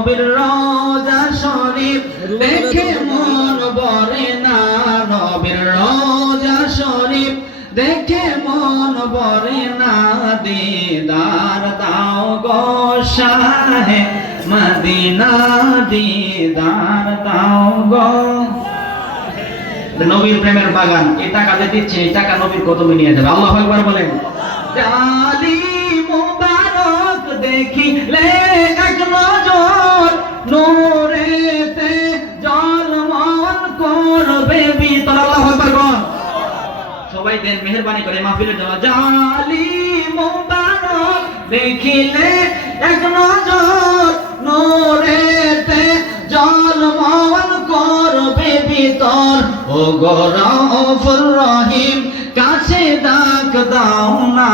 নবীর রওজা শরীফ দেখে মন ভরে না, নবীর রওজা শরীফ দেখে মন ভরে না, দিদার দাও গো শাহে মদিনা, দিদার দাও গো। নবীর প্রেমের বাগান, এই টাকা যে দিচ্ছে এই টাকা নবীর কদমে নিয়ে যাবে। আল্লাহু আকবার বলেন। জালি মুবারক দেখিলে এক নজর, নূরেতে জলমন করবে ভিতর। আল্লাহু আকবার বল। সবাই দেন মেহেরবানি করে মাহফিলের জন্য। জালি মুবারক দেখিলে এক নজর, নূরেতে জলমন করবে ভিতর। ও গো রউফুর রহিম কাছে ডাক দাও না,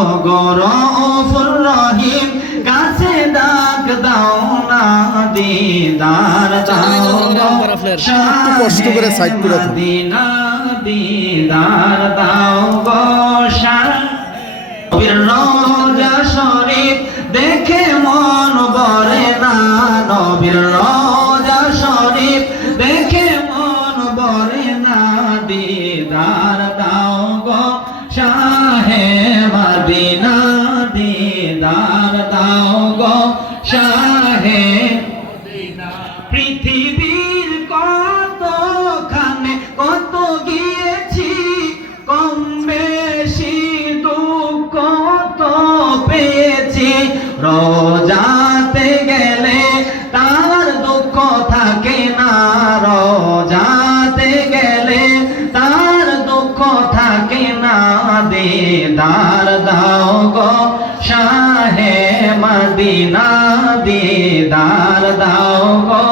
ও গো রউফুর রহিম কাছে ডাক দাও না, দিদার দাও একটু কষ্ট করে সাইড করে দাও। মদিনা, দিদার দাও গো শাহে নবীর রওজা শরীফ দেখে মন ভরে না, নবীর রওজা শরীফ দেখে মন ভরে না, দিদার দাও গো শাহে মদিনা, দিদার দাও গো শাহে মদিনা। পৃথিবীর কতখানে কত গিয়েছি, কম বেশি দুঃখ তো পেয়েছি, রোজাতে গেলে তার দুঃখ থাকে না, রোজাতে গেলে তার দুঃখ থাকে না, দিদার দাও গো শাহে মদিনা, দিদার দাও গো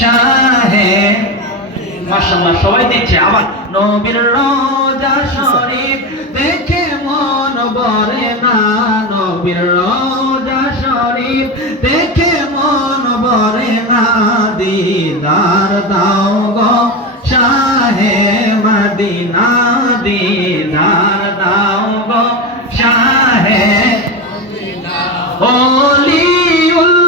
শাহে। মাশাআল্লাহ, সবাই দেখছে। আবার নবীর রওজা শরীফ দেখে মন ভরে না, নবীর রওজা শরীফ দেখে মন ভরে না, দিদার দাও গো শাহে মদিনা, দিদার দাও গো শাহে মদিনা। ওলিউল্লাহ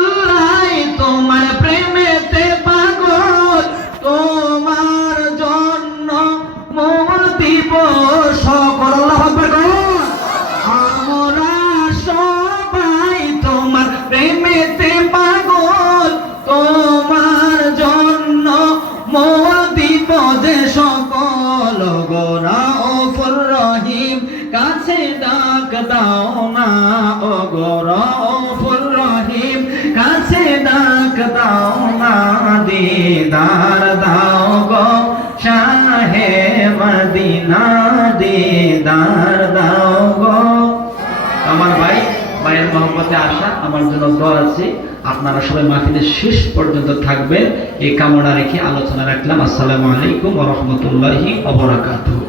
তোমার প্রেমেতে পাগল, তোমার জন্য মন দিব সকল। আল্লাহু আকবার। আমরা সবাই তোমার প্রেমেতে পাগল, তোমার জন্য মন দিব যে সকল। গো রউফুর রহিম কাছে ডাক দাও না, ও গো রউফুর রহিম কাছে ডাক দাও না, দিদার দাও গো শাহে মদিনা, দিদার দাও গো। আমার ভাইয়ের মহব্বতে আসা আমার জন্য দোয়া আছে। আপনারা সবাই মাহফিলের শেষ পর্যন্ত থাকবেন এই কামনা রেখে আলোচনা রাখলাম। আসসালামু আলাইকুম ওয়া রাহমাতুল্লাহি ওয়া বারাকাতুহু।